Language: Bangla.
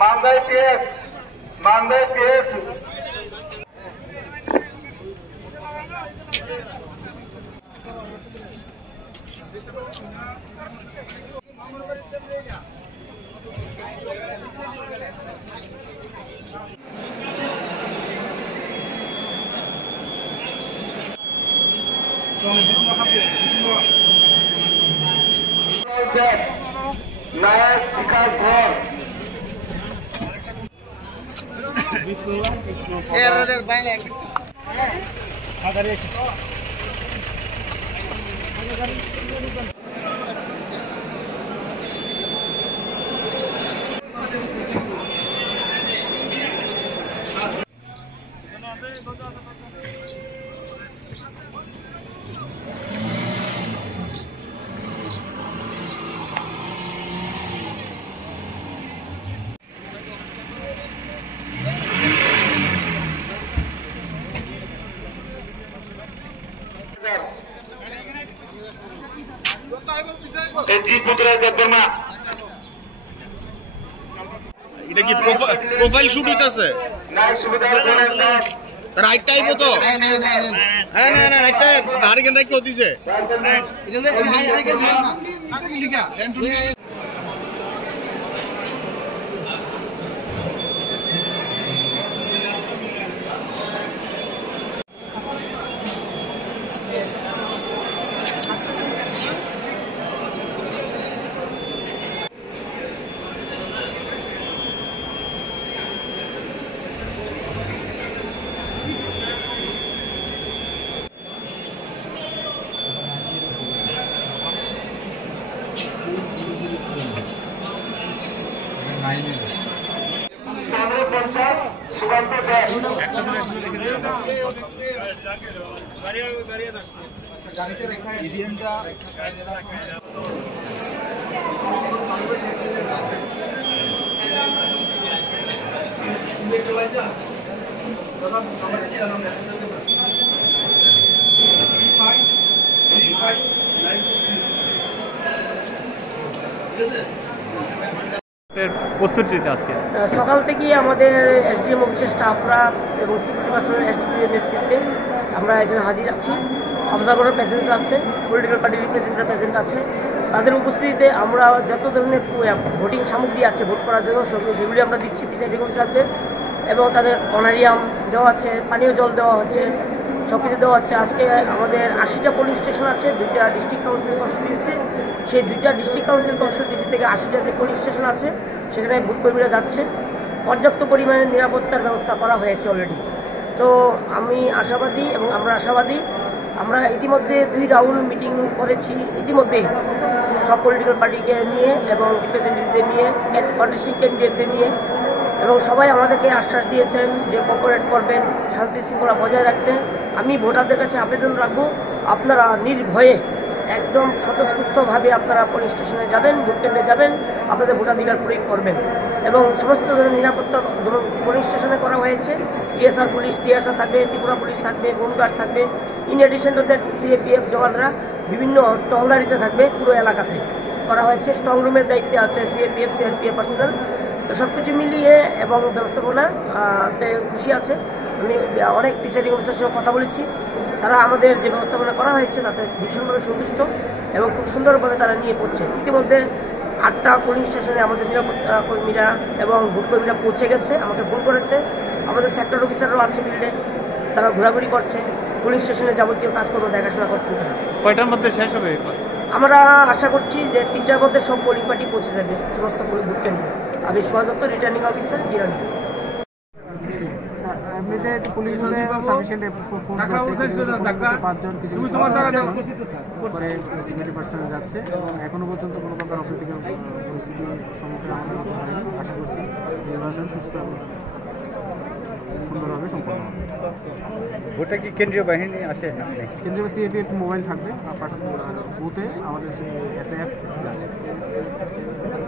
মান্দাই পিএস নায়ক বিকাশ ধর এটা কি প্রোফাইল শুট হইতাছে রাইট টাইম তো হ্যাঁ না রাইট টাইম আরেকজন রাইট কো দিছে প্রস্তুতিতে আজকে সকাল থেকেই আমাদের এসডিএম অফিসের স্টাফরা এবং সিকিউরিটি পার্সোনাল এসডিপির নেতৃত্বে আমরা এখানে হাজির আছি। অবজারভারের প্রেজেন্স আছে, পলিটিক্যাল পার্টির রিপ্রেজেন্টেটিভ প্রেজেন্ট আছে। তাদের উপস্থিতিতে আমরা যত ধরনের ভোটিং সামগ্রী আছে ভোট করার জন্য সেগুলি আমরা দিচ্ছি প্রিসাইডিং অফিসারদের, এবং তাদের অনারিয়াম দেওয়া হচ্ছে, পানীয় জল দেওয়া হচ্ছে, সব কিছু দেওয়া হচ্ছে। আজকে আমাদের 80টা পোলিং স্টেশন আছে, 2টা ডিস্ট্রিক্ট কাউন্সিল কনস্টিটিউয়েন্সি। সেই 2টা ডিস্ট্রিক্ট কাউন্সিল কনস্টিটিউয়েন্সি থেকে 80টা যে পোলিং স্টেশন আছে সেখানে ভোটকর্মীরা যাচ্ছে। পর্যাপ্ত পরিমাণে নিরাপত্তার ব্যবস্থা করা হয়েছে অলরেডি। তো আমি আশাবাদী এবং আমরা আশাবাদী, আমরা ইতিমধ্যে 2 রাউন্ড মিটিং করেছি ইতিমধ্যেই সব পলিটিক্যাল পার্টিকে নিয়ে এবং রিপ্রেজেন্টেটিভদের নিয়ে, কন্টেস্টিং ক্যান্ডিডেটদের নিয়ে, এবং সবাই আমাদেরকে আশ্বাস দিয়েছেন যে কোঅপারেট করবেন, শান্তি শৃঙ্খলা বজায় রাখতে। আমি ভোটারদের কাছে আবেদন রাখবো, আপনারা নির্ভয়ে একদম স্বতঃস্ফূর্তভাবে আপনারা পুলিশ স্টেশনে যাবেন, ভোট কেন্দ্রে যাবেন, আপনাদের ভোটাধিকার প্রয়োগ করবেন। এবং সমস্ত ধরনের নিরাপত্তা যেমন পুলিশ স্টেশনে করা হয়েছে, টিএসআর থাকবে, ত্রিপুরা পুলিশ থাকবে, হোমগার্ড থাকবে। In addition to that CAPF জওয়ানরা বিভিন্ন টহলদারিতে থাকবে পুরো এলাকাতে করা হয়েছে। স্ট্রং রুমের দায়িত্বে আছে সিআরপিএফ পার্সোনাল। তো সব কিছু মিলিয়ে এবং ব্যবস্থাপনাতে খুশি আছে। আমি অনেক প্রিসাইডিং অফিসারের সঙ্গে কথা বলেছি, তারা আমাদের যে ব্যবস্থাপনা করা হয়েছে তাতে ভীষণভাবে সন্তুষ্ট এবং খুব সুন্দরভাবে তারা নিয়ে পড়ছে। ইতিমধ্যে 8টা পোলিং স্টেশনে আমাদের নিরাপত্তা কর্মীরা এবং ভোটকর্মীরা পৌঁছে গেছে, আমাকে ফোন করেছে। আমাদের সেক্টর অফিসাররাও আছে ফিল্ডে, তারা ঘোরাঘুরি করছে, পুলিশ স্টেশনে যাবতীয় কাজকর্ম দেখাশোনা করছেন। তারা কয়টার মধ্যে শেষ হবে? আমরা আশা করছি যে 3টার মধ্যে সব পোলিং পার্টি পৌঁছে যাবে সমস্ত ভোট কেন্দ্রে। আমি সুভাষ দত্ত, রিটার্নিং অফিসার, জিরানি। এমনিতে পুলিশ সাফিসিয়েন্ট ফোর্স যাচ্ছে, 5 জন কিছু করে সিকিউরিটি পার্সন যাচ্ছে, এবং এখনো পর্যন্ত কোনো প্রকার অপ্রীতিকর পরিস্থিতির সম্মুখীন আমাদের মতো হয়নি। আশা করছি নির্বাচন সুষ্ঠু এবং সুন্দরভাবে সম্পন্ন হবে। ভোটে কি কেন্দ্রীয় বাহিনী আসে? কেন্দ্রীয় সিএপিএফ মোবাইল থাকবে, আর বুথে আমাদের এসএএফ যাচ্ছে।